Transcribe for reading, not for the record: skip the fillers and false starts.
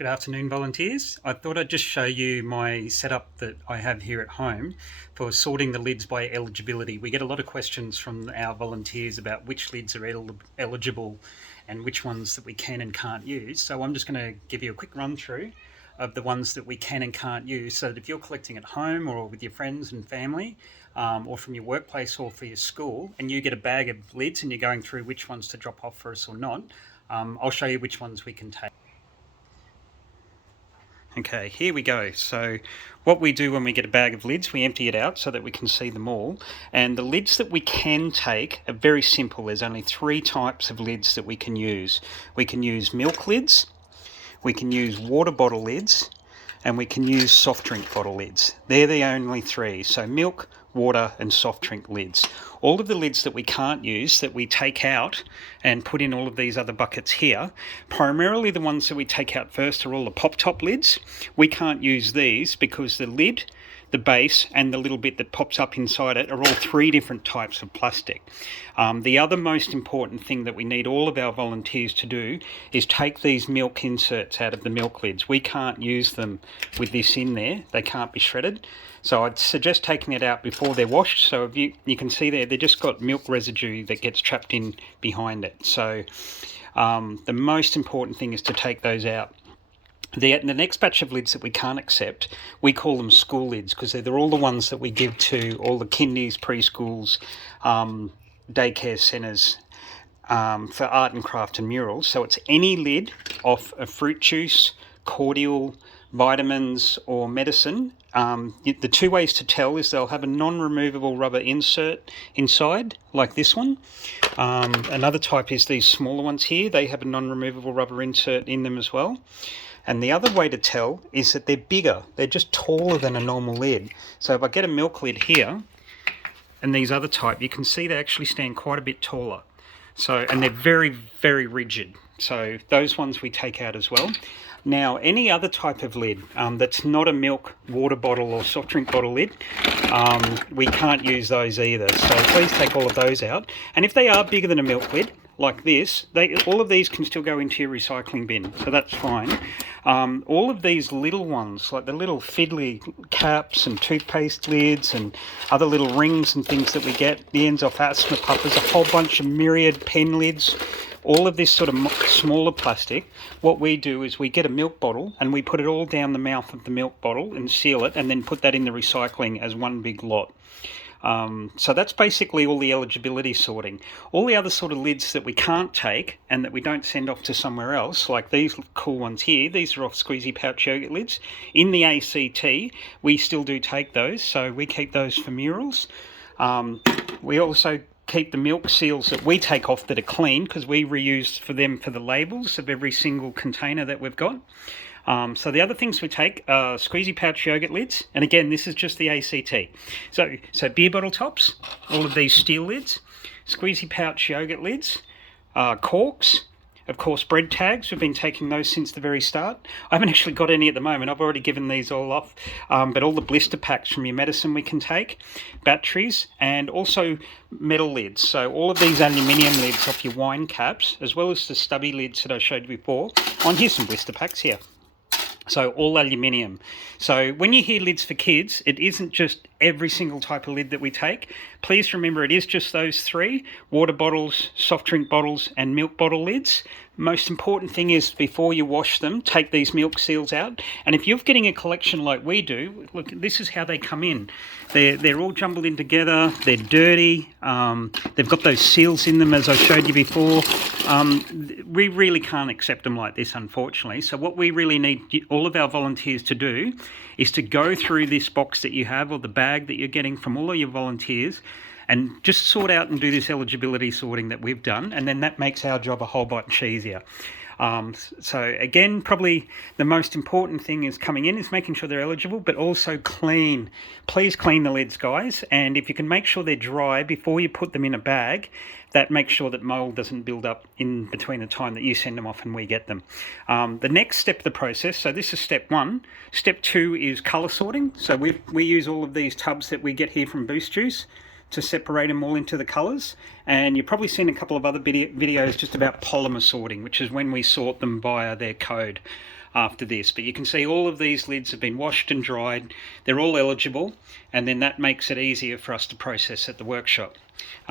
Good afternoon, volunteers. I thought I'd just show you my setup that I have here at home for sorting the lids by eligibility. We get a lot of questions from our volunteers about which lids are eligible and which ones that we can and can't use. So I'm just going to give you a quick run through of the ones that we can and can't use, so that if you're collecting at home or with your friends and family, or from your workplace or for your school, and you get a bag of lids and you're going through which ones to drop off for us or not, I'll show you which ones we can take. Okay, here we go. So what we do when we get a bag of lids, we empty it out so that we can see them all. And the lids that we can take are very simple. There's only three types of lids that we can use. We can use milk lids, we can use water bottle lids, and we can use soft drink bottle lids. They're the only three. So milk, water and soft drink lids. All of the lids that we can't use, that we take out and put in all of these other buckets here, primarily the ones that we take out first are all the pop top lids. We can't use these because the lid, the base and the little bit that pops up inside it are all three different types of plastic. The other most important thing that we need all of our volunteers to do is take these milk inserts out of the milk lids. We can't use them with this in there. They can't be shredded. So I'd suggest taking it out before they're washed. So if you can see there, they've just got milk residue that gets trapped in behind it. So the most important thing is to take those out. The next batch of lids that we can't accept, we call them school lids, because they're all the ones that we give to all the kindies, preschools, daycare centres, for art and craft and murals. So it's any lid off a fruit juice, cordial, vitamins or medicine. The two ways to tell is they'll have a non-removable rubber insert inside, like this one. Another type is these smaller ones here. They have a non-removable rubber insert in them as well. And the other way to tell is that they're bigger. They're just taller than a normal lid. So if I get a milk lid here and these other type, you can see they actually stand quite a bit taller. So, and they're very, very rigid. So those ones we take out as well. Now, any other type of lid that's not a milk, water bottle or soft drink bottle lid, we can't use those either. So please take all of those out. And if they are bigger than a milk lid, like this, all of these can still go into your recycling bin, so that's fine. All of these little ones, like the little fiddly caps and toothpaste lids and other little rings and things that we get, the ends off asthma puffers, a whole bunch of myriad pen lids, all of this sort of smaller plastic, what we do is we get a milk bottle and we put it all down the mouth of the milk bottle and seal it and then put that in the recycling as one big lot. So that's basically all the eligibility sorting. All the other sort of lids that we can't take and that we don't send off to somewhere else, like these cool ones here, these are off Squeezy Pouch yogurt lids. In the ACT, we still do take those, so we keep those for murals. We also keep the milk seals that we take off that are clean, because we reuse for them for the labels of every single container that we've got. So the other things we take are Squeezy Pouch yogurt lids, and again, this is just the ACT. So beer bottle tops, all of these steel lids, Squeezy Pouch yogurt lids, corks, of course bread tags, we've been taking those since the very start. I haven't actually got any at the moment, I've already given these all off, but all the blister packs from your medicine we can take, batteries, and also metal lids. So all of these aluminium lids off your wine caps, as well as the stubby lids that I showed you before. Here's some blister packs here. So all aluminium. So when you hear lids for kids, it isn't just every single type of lid that we take. Please remember it is just those three: water bottles, soft drink bottles and milk bottle lids. Most important thing is, before you wash them, take these milk seals out. And if you're getting a collection like we do, look, this is how they come in. They're all jumbled in together, they're dirty, they've got those seals in them as I showed you before. We really can't accept them like this, unfortunately. So what we really need all of our volunteers to do is to go through this box that you have, or the bag that you're getting from all of your volunteers, and just sort out and do this eligibility sorting that we've done, and then that makes our job a whole bunch easier. So again, probably the most important thing is coming in is making sure they're eligible, but also clean. Please clean the lids, guys, and if you can make sure they're dry before you put them in a bag, that makes sure that mould doesn't build up in between the time that you send them off and we get them. The next step of the process, so this is step one. Step two is colour sorting. So we use all of these tubs that we get here from Boost Juice to separate them all into the colours, and you've probably seen a couple of other videos just about polymer sorting, which is when we sort them via their code. after this. But you can see all of these lids have been washed and dried. They're all eligible, and then that makes it easier for us to process at the workshop.